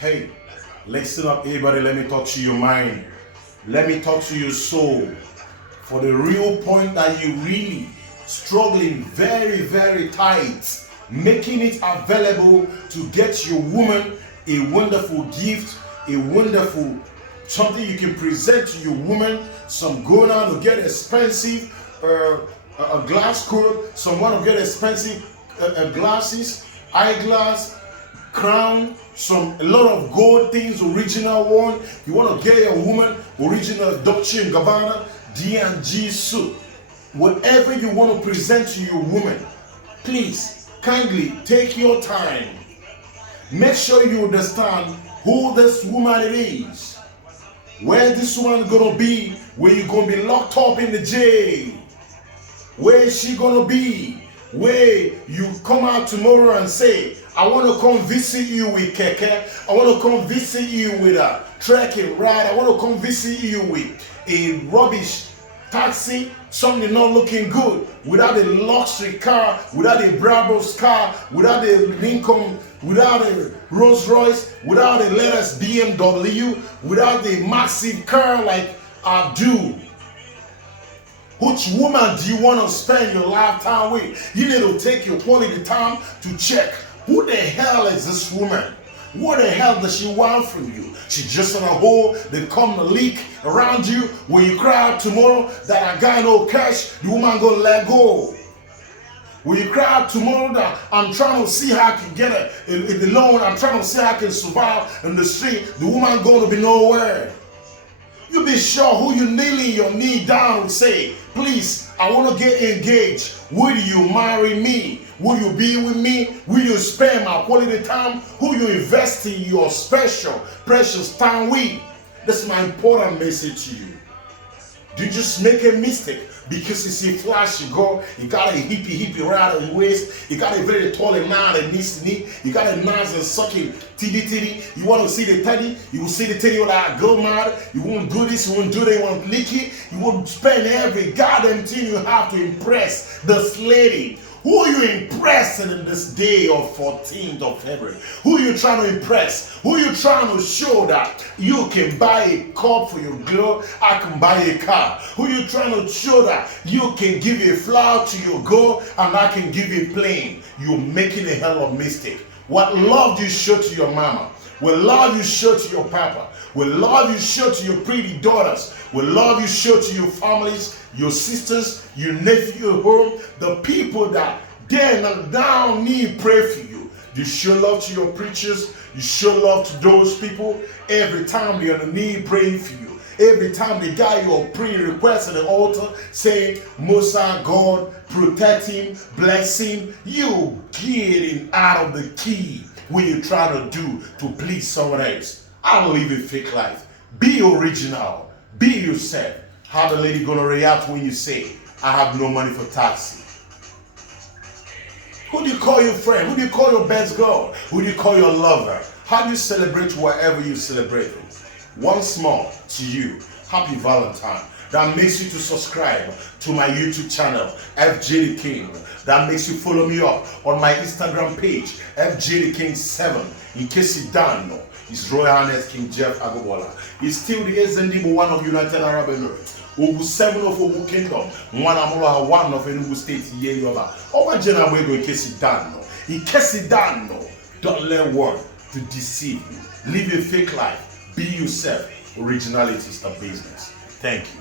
Hey, listen up, everybody. Let me talk to your mind. Let me talk to your soul. For the real point that you really struggling very, very tight, making it available to get your woman a wonderful gift, a wonderful something you can present to your woman. Some going out to get expensive a glass coat, someone to get expensive glasses, eyeglass, crown, a lot of gold things, original one. You want to get your woman original Dolce & Gabbana, D&G suit. Whatever you want to present to your woman, please, kindly take your time. Make sure you understand who this woman is. Where this woman gonna be, where you gonna be locked up in the jail. Where is she gonna be? Where you come out tomorrow and say, I want to come visit you with keke. I want to come visit you with a trekking ride. I want to come visit you with a rubbish taxi, something not looking good, without a luxury car, without a Brabus car, without a Lincoln, without a Rolls Royce, without a latest BMW, without a massive car like I do. Which woman do you want to spend your lifetime with? You need to take your quality time to check, who the hell is this woman? What the hell does she want from you? She just in a hole, they come to leak around you. When you cry out tomorrow that I got no cash, the woman gonna let go. When you cry out tomorrow that I'm trying to see how I can get a loan, I'm trying to see how I can survive in the street, the woman gonna be nowhere. You be sure who you kneeling your knee down and say, please, I want to get engaged. Will you marry me? Will you be with me? Will you spend my quality time? Who you invest in your special, precious time with? That's my important message to you. Do you just make a mistake because you see flashy girl, you got a hippie around the waist, you got a very tall and man that needs to knee, you got a nice and sucking titty, you want to see the teddy, you will see the teddy like go mad, you won't do this, you won't do that, you won't lick it, you won't spend every goddamn thing you have to impress this lady. Who are you impressing in this day of 14th of February? Who are you trying to impress? Who are you trying to show that you can buy a cup for your girl, I can buy a car? Who are you trying to show that you can give a flower to your girl and I can give a plane? You're making a hell of a mistake. What love do you show to your mama? What love you show to your papa? What love you show to your pretty daughters? What love you show to your families, your sisters, your nephew at home, the people that dare not down knee pray for you. You show love to your preachers. You show love to those people every time they're on the knee praying for you. Every time they got your prayer request at the altar saying, Most High God, protect him, bless him, you getting out of the key what you're trying to do to please someone else. I don't live a fake life. Be original. Be yourself. How the lady gonna react when you say, I have no money for taxi? Who do you call your friend? Who do you call your best girl? Who do you call your lover? How do you celebrate whatever you celebrate? Once more to you, happy Valentine. That makes you to subscribe to my YouTube channel, FJ the King. That makes you follow me up on my Instagram page, FJ the King 7. In case you don't know, His Royal Highness King Jeff AGUGBAOLA. He's still the SND one of United Arab Emirates. Ogu 7 of Ogu Kingdom, one of Enugu State, Yoruba. Over General Wego, in case you don't know. In case you don't know, don't let one to deceive you. Live a fake life. Be yourself. Originality is the business. Thank you.